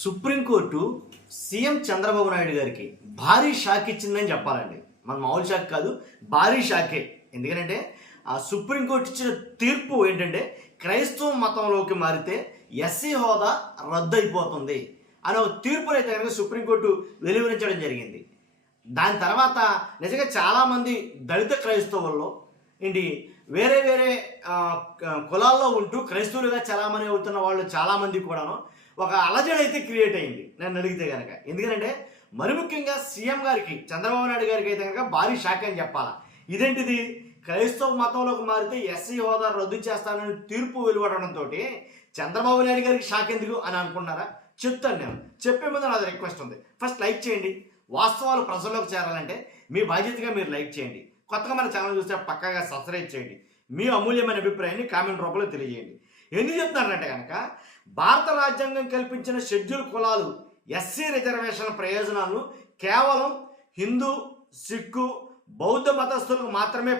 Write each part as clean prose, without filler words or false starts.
Supreme court CM Chandrababu Naidu గారికి భారీ shock ఇచ్చిందని చెప్పాలండి. మన మామూలు షాక్ కాదు, భారీ షాకే. ఎందుకంటే ఆ సుప్రీంకోర్టు ఇచ్చిన తీర్పు ఏంటంటే క్రైస్తవ మతంలోకి మారితే ఎస్సీ హోదా రద్దు అయిపోతుంది అనే ఒక తీర్పునైతే కనుక సుప్రీంకోర్టు వెలువరించడం జరిగింది. దాని తర్వాత నిజంగా చాలామంది దళిత క్రైస్తవుల్లో ఏంటి వేరే వేరే కులాల్లో ఉంటూ క్రైస్తవులుగా చలామణి అవుతున్న వాళ్ళు చాలామంది కూడాను ఒక అలజడి అయితే క్రియేట్ అయింది నన్ను అడిగితే కనుక. ఎందుకంటే మరి ముఖ్యంగా సీఎం గారికి చంద్రబాబు నాయుడు గారికి అయితే కనుక భారీ షాక్ అని చెప్పాలా. ఇదేంటిది, క్రైస్తవ మతంలోకి మారితే ఎస్సీ హోదా రద్దు చేస్తానని తీర్పు వెలువడడంతో చంద్రబాబు నాయుడు గారికి షాక్ ఎందుకు అని అనుకున్నారా? చెప్తాను. నేను చెప్పే ముందు నాది రిక్వెస్ట్ ఉంది. ఫస్ట్ లైక్ చేయండి. వాస్తవాలు ప్రజల్లోకి చేరాలంటే మీ బాధ్యతగా మీరు లైక్ చేయండి. కొత్తగా మన ఛానల్ చూస్తే పక్కాగా సబ్స్క్రైబ్ చేయండి. మీ అమూల్యమైన అభిప్రాయాన్ని కామెంట్ రూపంలో తెలియజేయండి. ఎందుకు చెప్తున్నారంటే కనుక భారత రాజ్యాంగం కల్పించిన షెడ్యూల్ కులాలు ఎస్సీ రిజర్వేషన్ ప్రయోజనాలను కేవలం హిందూ, సిక్కు, బౌద్ధ మతస్థులకు మాత్రమే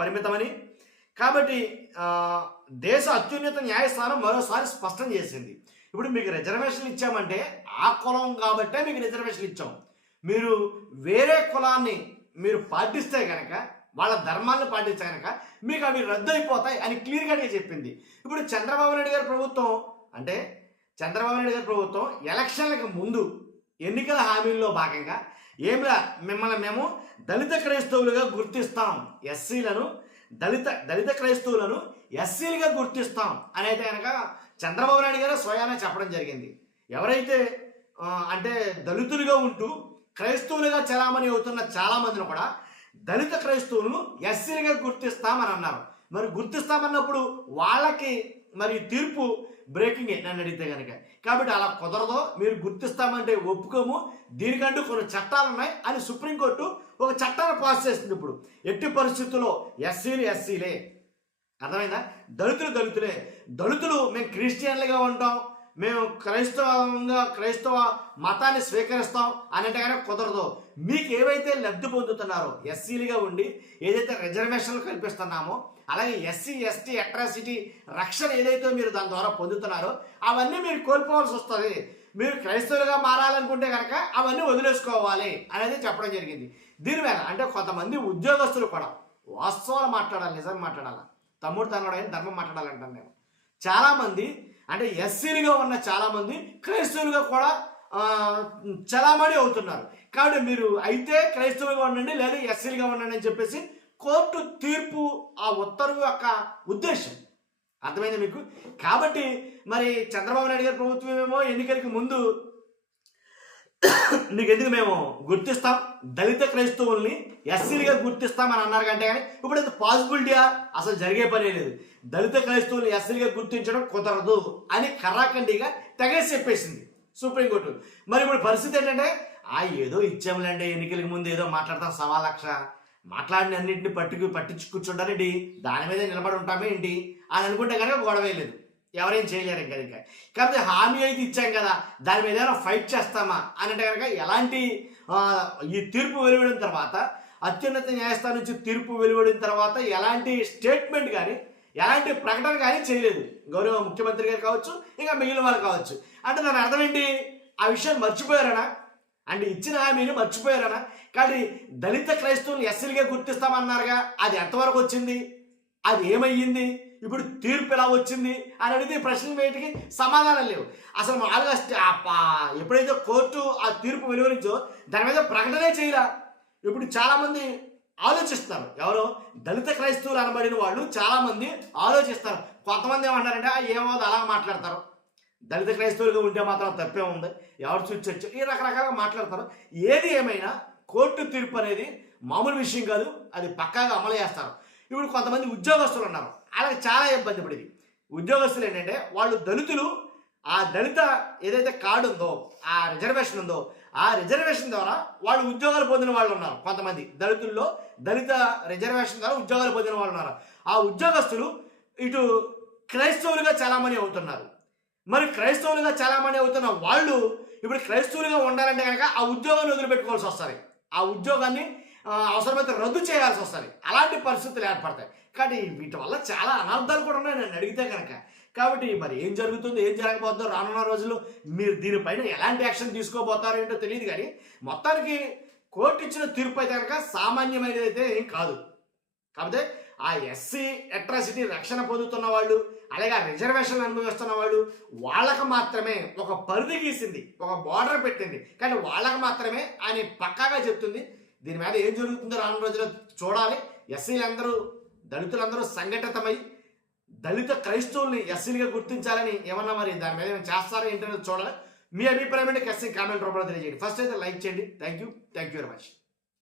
పరిమితమని, కాబట్టి దేశ అత్యున్నత న్యాయస్థానం మరోసారి స్పష్టం చేసింది. ఇప్పుడు మీకు రిజర్వేషన్లు ఇచ్చామంటే ఆ కులం కాబట్టే మీకు రిజర్వేషన్లు ఇచ్చాం. మీరు వేరే కులాన్ని మీరు పాటిస్తే కనుక, వాళ్ళ ధర్మాలను పాటిస్తే కనుక మీకు అవి రద్దు అయిపోతాయి అని క్లియర్గానే చెప్పింది. ఇప్పుడు చంద్రబాబు నాయుడు గారి ప్రభుత్వం ఎలక్షన్లకు ముందు ఎన్నికల హామీల్లో భాగంగా ఏమిరా మిమ్మల్ని మేము దళిత క్రైస్తవులుగా గుర్తిస్తాం, ఎస్సీలను దళిత క్రైస్తవులను ఎస్సీలుగా గుర్తిస్తాం అనేది కనుక చంద్రబాబు నాయుడు గారు స్వయానే చెప్పడం జరిగింది. ఎవరైతే అంటే దళితులుగా ఉంటూ క్రైస్తవులుగా చలామణి అవుతున్న చాలామందిని కూడా దళిత క్రైస్తవులను ఎస్సీలుగా గుర్తిస్తామని అన్నారు. మరి గుర్తిస్తామన్నప్పుడు వాళ్ళకి మరి తీర్పు బ్రేకింగ్ నన్ను అడిగితే కనుక. కాబట్టి అలా కుదరదో, మీరు గుర్తిస్తామంటే ఒప్పుకోము, దీనికంటూ కొన్ని చట్టాలు ఉన్నాయి అని సుప్రీంకోర్టు ఒక చట్టాన్ని పాస్ చేస్తుంది. ఇప్పుడు ఎట్టి పరిస్థితుల్లో ఎస్సీలే, అర్థమైందా? దళితులే. దళితులు మేము క్రిస్టియన్లుగా ఉంటాం, మేము క్రైస్తవ మతాన్ని స్వీకరిస్తాం అనంటే కనుక కుదరదు. మీకు ఏవైతే లబ్ధి పొందుతున్నారో ఎస్సీలుగా ఉండి ఏదైతే రిజర్వేషన్లు కల్పిస్తున్నామో, అలాగే ఎస్సీ ఎస్టీ అట్రాసిటీ రక్షణ ఏదైతే మీరు దాని ద్వారా పొందుతున్నారో అవన్నీ మీరు కోల్పోవాల్సి వస్తుంది. మీరు క్రైస్తవులుగా మారాలనుకుంటే కనుక అవన్నీ వదిలేసుకోవాలి అనేది చెప్పడం జరిగింది. దీని మీద అంటే కొంతమంది ఉద్యోగస్తులు కూడా వాస్తవాలు మాట్లాడాలి, నిజం మాట్లాడాలి, తమ్ముడు తనడైన ధర్మం మాట్లాడాలంటాను నేను. చాలామంది అంటే ఎస్సీలుగా ఉన్న చాలామంది క్రైస్తవులుగా కూడా చలామణి అవుతున్నారు. కాబట్టి మీరు అయితే క్రైస్తవులుగా ఉండండి, లేదా ఎస్సీలుగా ఉండండి అని చెప్పేసి కోర్టు తీర్పు, ఆ ఉత్తర్వు యొక్క ఉద్దేశం అర్థమైంది మీకు. కాబట్టి మరి చంద్రబాబు నాయుడు గారి ప్రభుత్వం ఏమో ఎన్నికలకి ముందు నీకు ఎందుకు మేము గుర్తిస్తాం, దళిత క్రైస్తవుల్ని ఎస్సీలుగా గుర్తిస్తామని అన్నారు కంటే కానీ ఇప్పుడు అది పాసిబిలిటీయా? అసలు జరిగే పనే లేదు. దళిత క్రైస్తవుల్ని ఎస్సీలుగా గుర్తించడం కుదరదు అని కర్రాఖండిగా తెగేసి చెప్పేసింది సుప్రీంకోర్టు. మరి ఇప్పుడు పరిస్థితి ఏంటంటే ఏదో ఇచ్చాములేండి, ఎన్నికలకు ముందు ఏదో మాట్లాడతాం, 1,00,000 మాట్లాడిన అన్నింటిని పట్టించి కూర్చుంటారేంటి, దాని మీద నిలబడి ఉంటామే ఏంటి అని అనుకుంటే కనుక గొడవే లేదు, ఎవరేం చేయలేరు ఇంకా. కాబట్టి హామీ అయితే ఇచ్చాం కదా, దాని మీద ఏమైనా ఫైట్ చేస్తామా అని అంటే కనుక ఎలాంటి ఈ తీర్పు వెలువడిన తర్వాత, అత్యున్నత న్యాయస్థానం నుంచి తీర్పు వెలువడిన తర్వాత ఎలాంటి స్టేట్మెంట్ కానీ ఎలాంటి ప్రకటన కానీ చేయలేదు గౌరవ ముఖ్యమంత్రి గారు కావచ్చు, ఇంకా మిగిలిన వాళ్ళు కావచ్చు. అంటే దాని అర్థం ఏంటి, ఆ విషయాన్ని మర్చిపోయారనా? అంటే ఇచ్చిన హామీని మర్చిపోయారనా? కానీ దళిత క్రైస్తవులు ఎస్సీలుగా గుర్తిస్తామన్నారుగా, అది ఎంతవరకు వచ్చింది, అది ఏమయ్యింది, ఇప్పుడు తీర్పు ఎలా వచ్చింది అని అడిగితే ప్రశ్నలు వేటికి సమాధానం లేవు. అసలు మామూలుగా ఎప్పుడైతే కోర్టు ఆ తీర్పు వెలువరించో దాని మీద ప్రకటనే చేయరా. ఇప్పుడు చాలామంది ఆలోచిస్తారు, ఎవరో దళిత క్రైస్తవులు అనబడిన వాళ్ళు చాలామంది ఆలోచిస్తారు. కొంతమంది ఏమంటారంటే ఏమో అలా మాట్లాడతారు, దళిత క్రైస్తవులుగా ఉంటే మాత్రం తప్పే ఉంది, ఎవరు చూచొచ్చు, ఈ రకరకాలుగా మాట్లాడతారు. ఏది ఏమైనా కోర్టు తీర్పు అనేది మామూలు విషయం కాదు, అది పక్కాగా అమలు చేస్తారు. ఇప్పుడు కొంతమంది ఉద్యోగస్తులు ఉన్నారు, వాళ్ళకి చాలా ఇబ్బంది పడేది. ఉద్యోగస్తులు ఏంటంటే వాళ్ళు దళితులు, ఆ దళిత ఏదైతే కార్డు ఉందో, ఆ రిజర్వేషన్ ఉందో, ఆ రిజర్వేషన్ ద్వారా వాళ్ళు ఉద్యోగాలు పొందిన వాళ్ళు ఉన్నారు. కొంతమంది దళితుల్లో దళిత రిజర్వేషన్ ద్వారా ఉద్యోగాలు పొందిన వాళ్ళు ఉన్నారు. ఆ ఉద్యోగస్తులు ఇటు క్రైస్తవులుగా చాలామంది అవుతున్నారు. మరి క్రైస్తవులుగా చాలామంది అవుతున్న వాళ్ళు ఇప్పుడు క్రైస్తవులుగా ఉండాలంటే కనుక ఆ ఉద్యోగాన్ని వదిలిపెట్టుకోవాల్సి వస్తుంది, ఆ ఉద్యోగాన్ని అవసరమైతే రద్దు చేయాల్సి వస్తుంది. అలాంటి పరిస్థితులు ఏర్పడతాయి. కానీ వీటి వల్ల చాలా అనర్థాలు కూడా ఉన్నాయి నన్ను అడిగితే కనుక. కాబట్టి మరి ఏం జరుగుతుందో ఏం జరగబోతుందో రానున్న రోజుల్లో మీరు దీనిపైన ఎలాంటి యాక్షన్ తీసుకోబోతారో ఏంటో తెలియదు. కానీ మొత్తానికి కోర్టు ఇచ్చిన తీర్పు అయితే కనుక సామాన్యమైనది అయితే ఏం కాదు. కాకపోతే ఆ ఎస్సీ అట్రాసిటీ రక్షణ పొందుతున్న వాళ్ళు, అలాగే ఆ రిజర్వేషన్లు అనుభవిస్తున్న వాళ్ళు, వాళ్ళకు మాత్రమే ఒక పరిధి గీసింది, ఒక బార్డర్ పెట్టింది. కానీ వాళ్ళకు మాత్రమే అని పక్కాగా చెప్తుంది. దీని మీద ఏం జరుగుతుందో రానున్న రోజుల్లో చూడాలి. ఎస్సీలందరూ, దళితులందరూ సంఘటితమై దళిత క్రైస్తవుల్ని ఎస్సీలుగా గుర్తించాలని ఏమన్నా మరి దాని మీద ఏమైనా చేస్తారో ఏంటనేది చూడాలి. మీ అభిప్రాయం అంటే ఎస్సీ కామెంట్ రూపంలో తెలియజేయండి. ఫస్ట్ అయితే లైక్ చేయండి. Thank you very much.